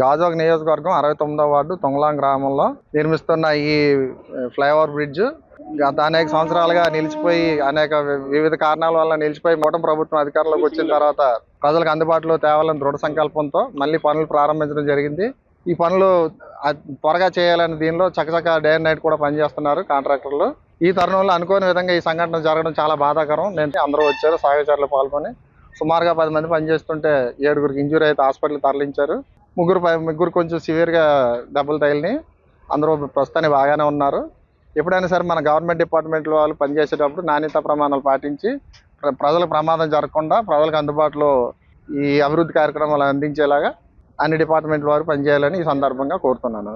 గాజువాక నియోజకవర్గం 69వ వార్డు తొంగలాం గ్రామంలో నిర్మిస్తున్న ఈ ఫ్లైఓవర్ బ్రిడ్జ్ గత అనేక సంవత్సరాలుగా నిలిచిపోయి వివిధ కారణాల వల్ల నిలిచిపోయి కూటమి ప్రభుత్వం అధికారంలోకి వచ్చిన తర్వాత ప్రజలకు అందుబాటులో తేవాలని దృఢ సంకల్పంతో మళ్ళీ పనులు ప్రారంభించడం జరిగింది. ఈ పనులు త్వరగా చేయాలని దీనిలో చకచక డే అండ్ నైట్ కూడా పనిచేస్తున్నారు కాంట్రాక్టర్లు. ఈ తరుణంలో అనుకోని విధంగా ఈ సంఘటన జరగడం చాలా బాధాకరం. అందరూ వచ్చారు, సహచరులు పాల్గొని సుమారుగా 10 మంది పనిచేస్తుంటే 7గురికి ఇంజూరీ అయితే హాస్పిటల్ తరలించారు. ముగ్గురు కొంచెం సివియర్గా దెబ్బలు తగిలినాయి. అందరూ ప్రస్తుతానికి బాగానే ఉన్నారు. ఎప్పుడైనా సరే మన గవర్నమెంట్ డిపార్ట్మెంట్లో వాళ్ళు పనిచేసేటప్పుడు నాణ్యతా ప్రమాణాలు పాటించి ప్రజలకు ప్రమాదం జరగకుండా ప్రజలకు అందుబాటులో ఈ అభివృద్ధి కార్యక్రమాలు అందించేలాగా అన్ని డిపార్ట్మెంట్ల వారు పనిచేయాలని ఈ సందర్భంగా కోరుతున్నాను.